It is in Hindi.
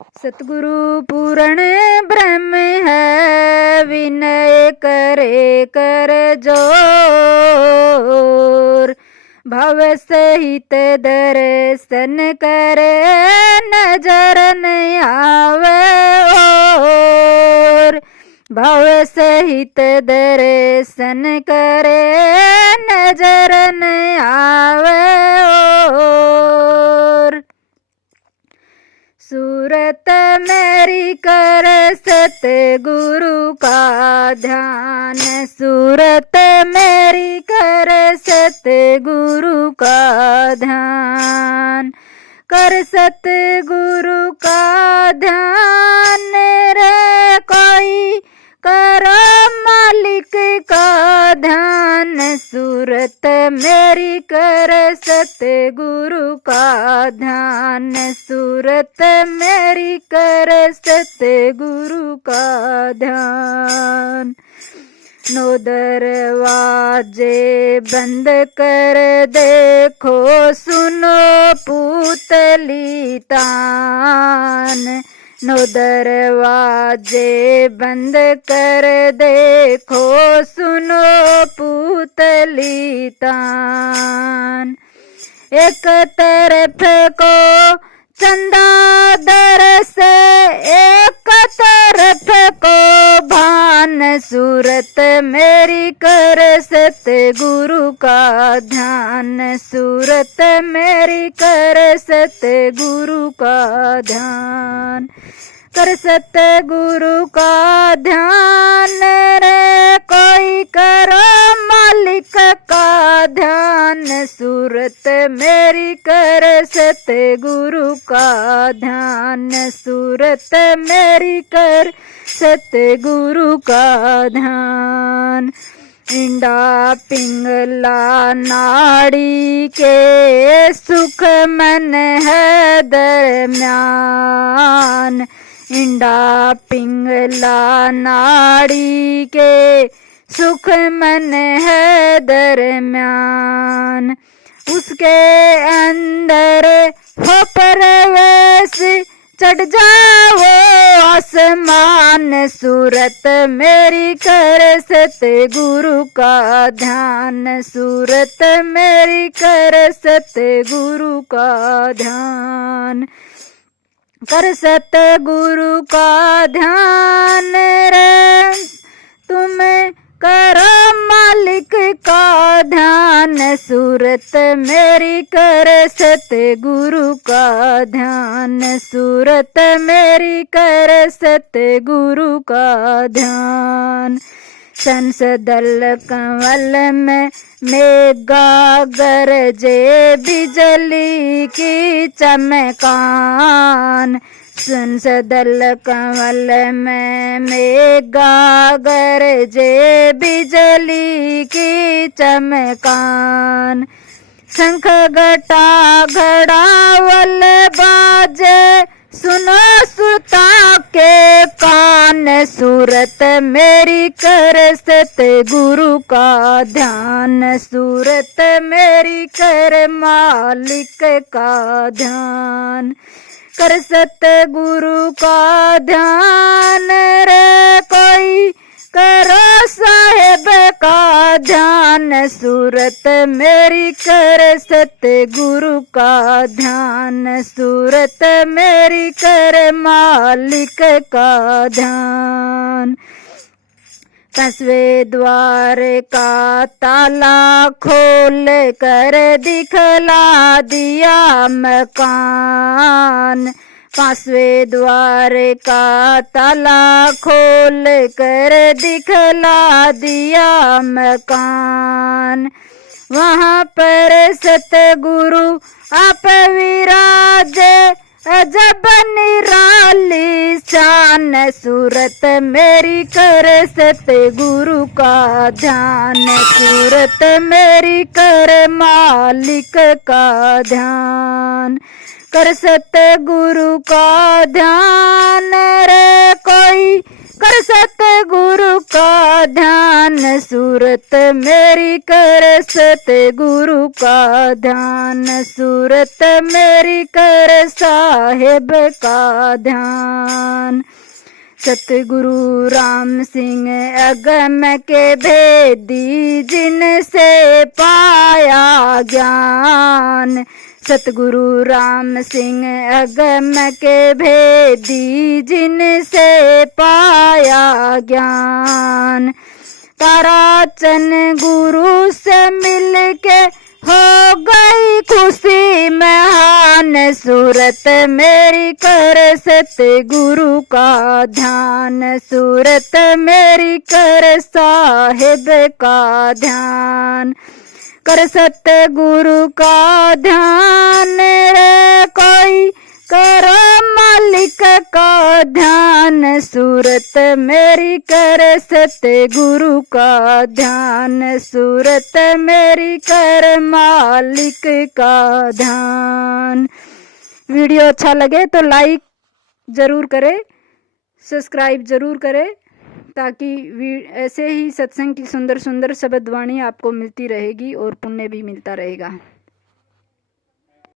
सतगुरु पूर्ण ब्रह्म है, विनय करे कर जोर। भव सहित दर्शन करे, नजर न आवे और। भव सहित दर्शन करे, नजर न आवे और। सूरत मेरी कर सतगुरु का ध्यान, सूरत मेरी कर सतगुरु का ध्यान। कर सतगुरु का ध्यान रे कोई, करो मालिक का ध्यान। सूरत मेरी कर सतगुरु का ध्यान, सूरत मेरी कर सतगुरु का ध्यान। नो दरवाजे बंद कर देखो, सुनो पूतली तान। नो दरवाजे बंद कर देखो, सुनो पूतली तान। एक तरफ को चंदा दरस, एक तरफ को भान। सूरत मेरी कर सतगुरु का ध्यान, सूरत मेरी कर सतगुरु का ध्यान। कर सतगुरु का ध्यान रे कोई, करो मालिक का ध्यान। सूरत मेरी कर सतगुरु का ध्यान, सूरत मेरी कर सतगुरु का ध्यान। इंडा पिंगला नाड़ी के सुख मन है दरम्यान। इंडा पिंगला नाड़ी के सुख मन है दरम्यान। उसके अंदर हो प्रवेश, चढ़ जाओ आसमान। सूरत मेरी कर सतगुरु का ध्यान, सूरत मेरी कर सतगुरु का ध्यान। कर सतगुरु का ध्यान रे तुम, करो मालिक का ध्यान। सूरत मेरी कर सतगुरु का ध्यान, सूरत मेरी कर सतगुरु का ध्यान। संसदल कंवल में मेघा गरजे, बिजली की चमकान। संसदल कंवल में मेघा गरजे, बिजली की चमकान। शंख घटा घड़ावल बाजे, सुनो सुता के कान। सूरत मेरी कर सतगुरु का ध्यान, सूरत मेरी कर मालिक का ध्यान। कर सतगुरु का ध्यान रे कोई, करो साहेब का ध्यान। सूरत मेरी कर सतगुरु का ध्यान, सूरत मेरी कर मालिक का ध्यान। 10वें द्वार का ताला खोल कर दिखला दिया मकान। 5वें द्वार का ताला खोल कर दिखला दिया मकान। वहाँ पर सतगुरु आप विराजे, अजब निराली शान। सूरत मेरी कर सतगुरु का ध्यान, सूरत मेरी कर मालिक का ध्यान। कर सतगुरु का ध्यान रे कोई, कर सतगुरु का ध्यान। सूरत मेरी कर सतगुरु का ध्यान, सूरत मेरी कर साहेब का ध्यान। सतगुरु राम सिंह अगम के भेदी, जिनसे पाया ज्ञान। सतगुरु राम सिंह अगम के भेदी, जिनसे पाया ज्ञान। ताराचन गुरु से मिलके हो गई खुशी महान, सूरत मेरी कर सतगुरु का ध्यान, सूरत मेरी कर साहिब का ध्यान। कर सतगुरु का ध्यान रे कोई, करो मालिक का ध्यान, सूरत मेरी कर सतगुरु का ध्यान, सूरत मेरी कर मालिक का ध्यान। वीडियो अच्छा लगे तो लाइक ज़रूर करें, सब्सक्राइब ज़रूर करें, ताकि ऐसे ही सत्संग की सुंदर सुंदर शब्द वाणी आपको मिलती रहेगी और पुण्य भी मिलता रहेगा।